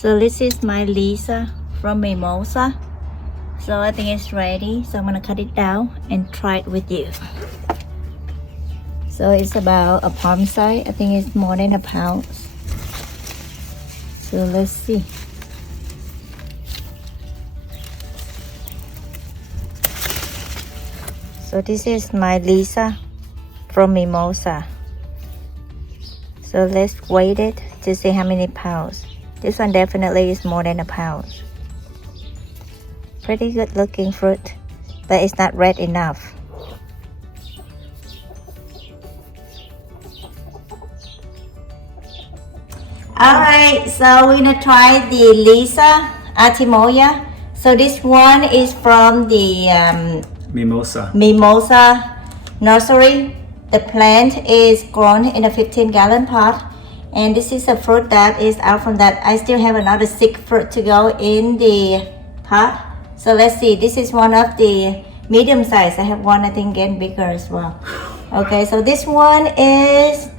So this is my Lisa from Mimosa. So I think it's ready. So I'm gonna cut it down and try it with you. So it's about a palm size. I think it's more than a pound. So let's see. So this is my Lisa from Mimosa. So let's weigh it to see how many pounds. This one definitely is more than a pound. Pretty good looking fruit, but it's not red enough. Alright, so we're gonna try the Lisa Atemoya. So this one is from the Mimosa Nursery. The plant is grown in a 15-gallon pot. And this is a fruit that is out from that. I still have another 6 fruit to go in the pot. So let's see, this is one of the medium size. I have one I think getting bigger as well. Okay, so this one is,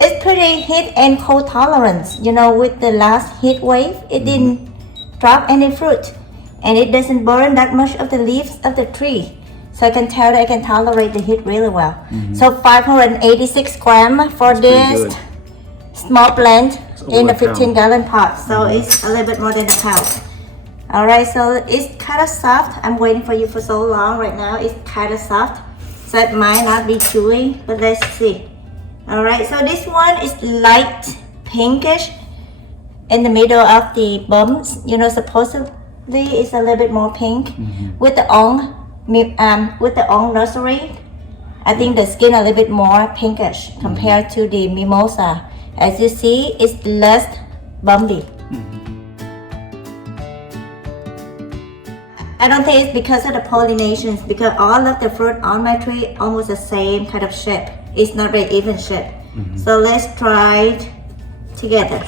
it's pretty heat and cold tolerance. You know, with the last heat wave, it didn't drop any fruit. And it doesn't burn that much of the leaves of the tree. So I can tell that I can tolerate the heat really well. So 586 grams for this small plant in a 15-gallon pot. So it's a little bit more than a pound. Alright, so it's kind of soft. I'm waiting for you for so long right now. It's kind of soft. So it might not be chewy, but let's see. Alright, so this one is light pinkish in the middle of the bumps. You know, supposedly it's a little bit more pink. With the nursery, I think the skin a little bit more pinkish compared to the Mimosa. As you see, it's less bumpy. I don't think it's because of the pollinations, because all of the fruit on my tree almost the same kind of shape. It's not very even shape. So let's try it together.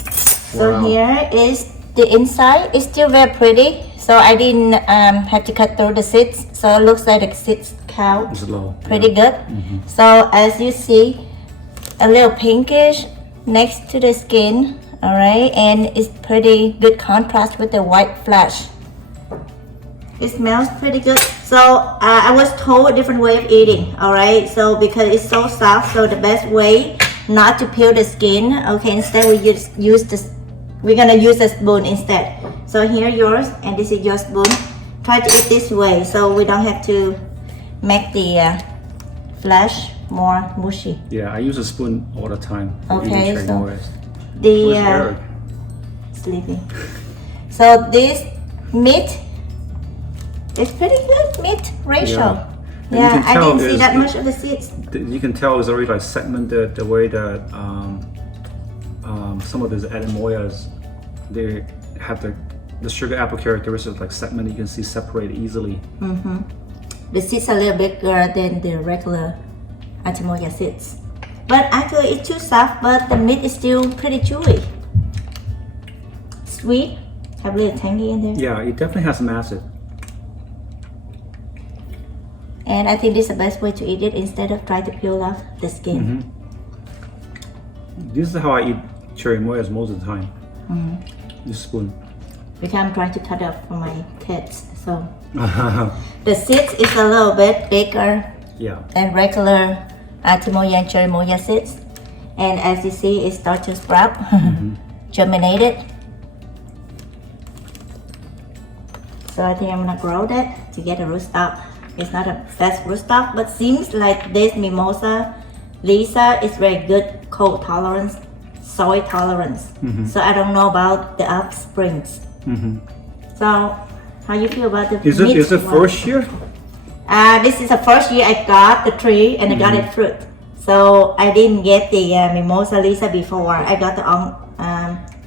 So here is the inside. It's still very pretty. So I didn't have to cut through the seeds. So it looks like the seeds count pretty good. So as you see, a little pinkish next to the skin, all right, and it's pretty good contrast with the white flesh. It smells pretty good. So I was told a different way of eating, all right, so because it's so soft, so the best way not to peel the skin, okay, instead we use this, we're gonna use a spoon instead. So here yours, and this is your spoon. Try to eat this way so we don't have to make the flesh more mushy. Yeah, I use a spoon all the time. Okay, so the sleeping. So this meat is pretty good meat ratio. Yeah, I didn't see that much of the seeds. You can tell it's already like segmented the way that some of these Atemoyas, they have the sugar apple characteristics like segment. You can see separate easily. The seeds are a little bigger than the regular Atemoya seeds, but actually it's too soft, but the meat is still pretty chewy. Sweet, have a little tangy in there. Yeah, it definitely has some acid. And I think this is the best way to eat it instead of trying to peel off the skin. This is how I eat cherry moyas most of the time. This spoon. Because I'm trying to cut up for my kids, so the seeds is a little bit bigger than regular Atemoya and cherry moya seeds. And as you see, it starts to sprout, germinated. So I think I'm gonna grow that to get a rootstock. It's not a fast rootstock, but seems like this Mimosa Lisa is very good cold tolerance, soil tolerance. So I don't know about the offsprings. So how you feel about the Is it first year? This is the first year I got the tree and I got it fruit. So I didn't get the Mimosa Lisa before. I got the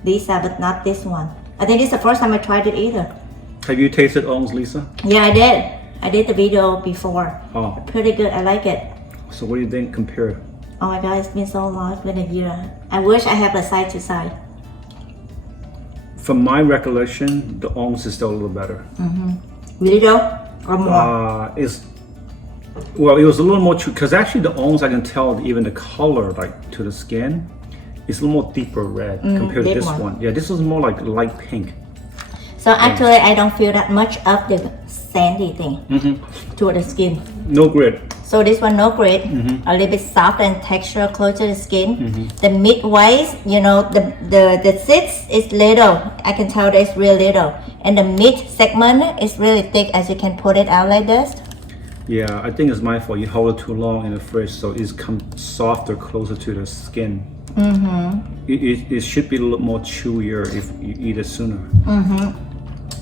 Lisa, but not this one. I think this is the first time I tried it either. Have you tasted Ong's Lisa? Yeah, I did. I did the video before. Oh. Pretty good. I like it. So what do you think compared? Oh my god, it's been so long. It's been a year. I wish I had a side to side. From my recollection, the Ong's is still a little better. Really though? Or more? Well, it was a little more true because actually the Ong's I can tell even the color like to the skin it's a little more deeper red compared to this one. Yeah, this is more like light pink. So actually, I don't feel that much of the sandy thing to the skin. No grit. So this one no grit, a little bit soft and texture close to the skin. The midways, you know, the seeds is little. I can tell that it's real little, and the mid segment is really thick, as you can put it out like this. Yeah, I think it's my fault. You hold it too long in the fridge, so it's come softer, closer to the skin. It should be a little more chewier if you eat it sooner.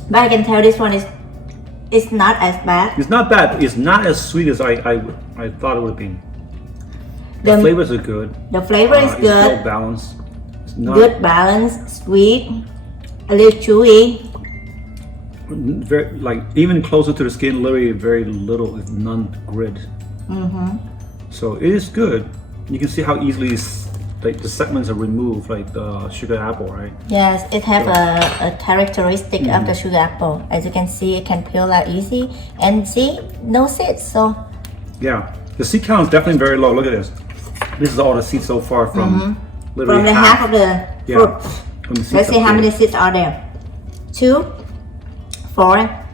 But I can tell this one is it's not as bad. It's not bad. It's not as sweet as I thought it would be. The flavors are good. The flavor is It's good. well balanced. It's not Good balance, sweet, a little chewy. very, like, even closer to the skin. Literally very little, if none grit. So it is good. You can see how easily like the segments are removed, like the sugar apple, right? Yes, it have a characteristic of the sugar apple. As you can see, it can peel out easy, and see, no seeds. So yeah, the seed count is definitely very low. Look at this. This is all the seeds so far from literally from the half of the fruit. From the seeds Let's see up how here. many seeds are there. 2, 4,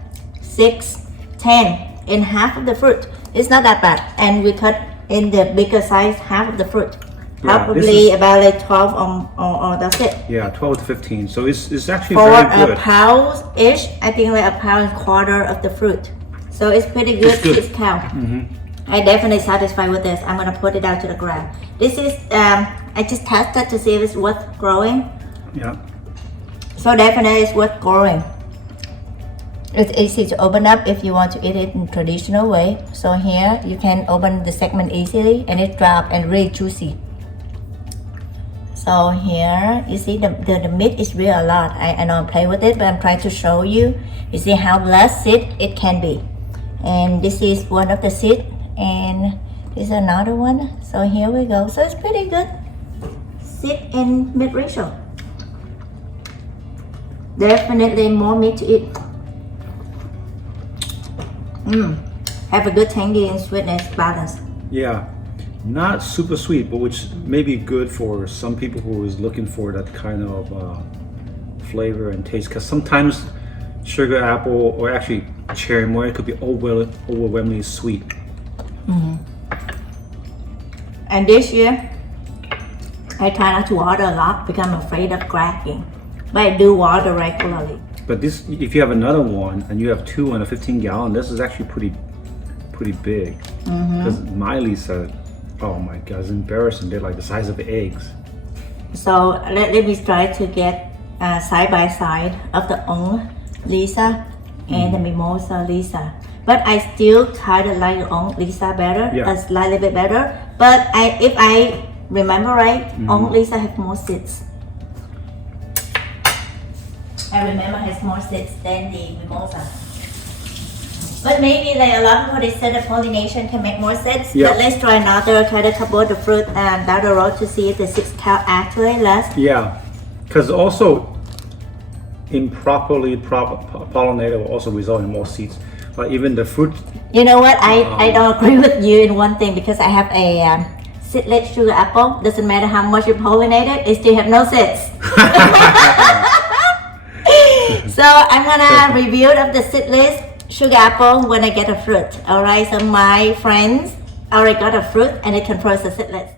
6, 10 in half of the fruit. It's not that bad, and we cut in the bigger size half of the fruit. Yeah, Probably about like 12 or that's it. Yeah, 12 to 15. So it's actually For very good. a pound ish, I think like a pound quarter of the fruit. So it's pretty good. It's good. Seeds count. I definitely satisfied with this. I'm gonna put it out to the ground. This is I just tested to see if it's worth growing. Yeah. So definitely it's worth growing. It's easy to open up if you want to eat it in traditional way. So here you can open the segment easily, and it drop and really juicy. So here you see the meat is really a lot. I don't play with it, but I'm trying to show you. You see how less seed it can be. And this is one of the seed, and this is another one. So here we go. So it's pretty good. Seed and meat ratio. Definitely more meat to eat. Have a good tangy and sweetness balance. Yeah. Not super sweet, but which may be good for some people who is looking for that kind of flavor and taste. Because sometimes sugar apple, or actually cherry moya, could be overwhelmingly sweet. And this year, I try not to water a lot because I'm afraid of cracking. But I do water regularly. But this, if you have another one and you have 2 in a 15-gallon, this is actually pretty big. Because Miley said, oh my god, it's embarrassing. They're like the size of eggs. So let me try to get side by side of the own Lisa and the Mimosa Lisa. But I still kind of like the own Lisa better, Yeah. a slightly bit better. But if I remember right, own Lisa have more seeds. I remember has more seeds than the Mimosa. But maybe like a lot of people, they said that pollination can make more sense. Yeah. But let's try another kind of couple of the fruit down the road to see if the seeds count actually less. Yeah, because also improperly pollinated will also result in more seeds. Like even the fruit. You know what? I don't agree with you in one thing, because I have a seedless sugar apple. Doesn't matter how much you pollinate it, it still have no seeds. So I'm gonna review of the seedless sugar apple when I get a fruit. Alright, so my friends already got a fruit and they can process seedless.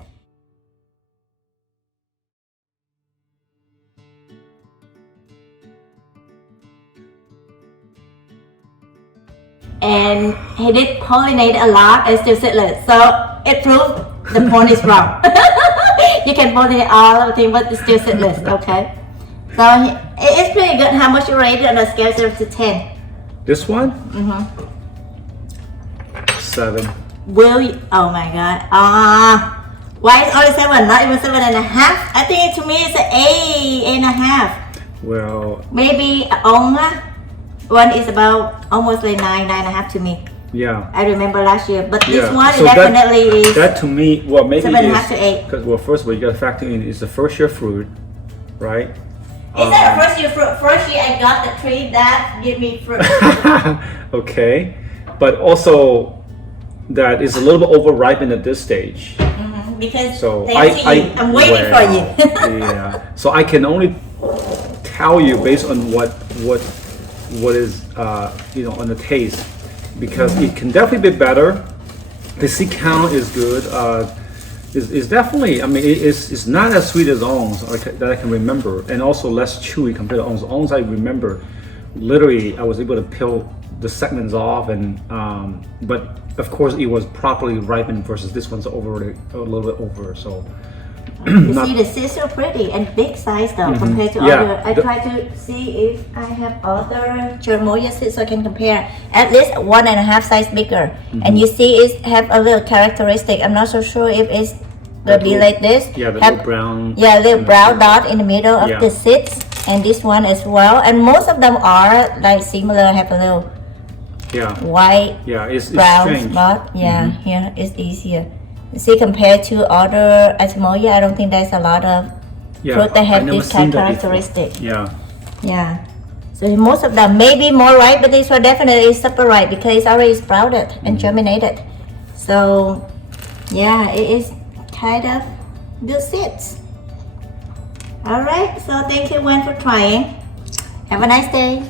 And he did pollinate a lot and still seedless. So it proved the point is wrong. You can pollinate all of the things, but it's still seedless, okay? So it's pretty good. How much you rate it on a scale of 0 to 10? This one? 7. Will you? Oh my god. Why is only 7? Not even 7.5? I think to me it's an 8.5. Well, Maybe one is about almost like 9.5 to me. yeah. I remember last year, but this Yeah. one So definitely is that to me, well, maybe 7.5 to 8. Because, well, first of all, you got to factor in it's the first year fruit, right? It's not a first year fruit. First year I got the tree that give me fruit. Okay, but also that is a little bit overripened at this stage. because So thanks to you, I'm waiting for you. Yeah. So I can only tell you based on what is you know, on the taste, because it can definitely be better. The seed count is good. Is definitely, I mean, it's not as sweet as Ong's that I can remember, and also less chewy compared to Ong's. Ong's I remember, literally, I was able to peel the segments off, and but of course it was properly ripened versus this one's over a little bit over. So you see the seeds are pretty and big size though compared to Yeah, other. I try to see if I have other Atemoya seeds so I can compare. At least 1.5 size bigger, and you see it have a little characteristic. I'm not so sure if it's gonna be like this. Yeah, the have, little brown. Yeah, little brown dot in the middle of Yeah. the seeds, and this one as well. And most of them are like similar, have a little Yeah. white, Yeah, it's brown strange. spot. Yeah, here it's easier. You see, compared to other Atemoya, I don't think there's a lot of Yeah, fruit that I have never this seen that before. characteristic. Yeah. Yeah. So most of them may be more ripe, but this one definitely is super ripe because it's already sprouted and germinated. So yeah, it is kind of good seeds. All right. So thank you, Wen, for trying. Have a nice day.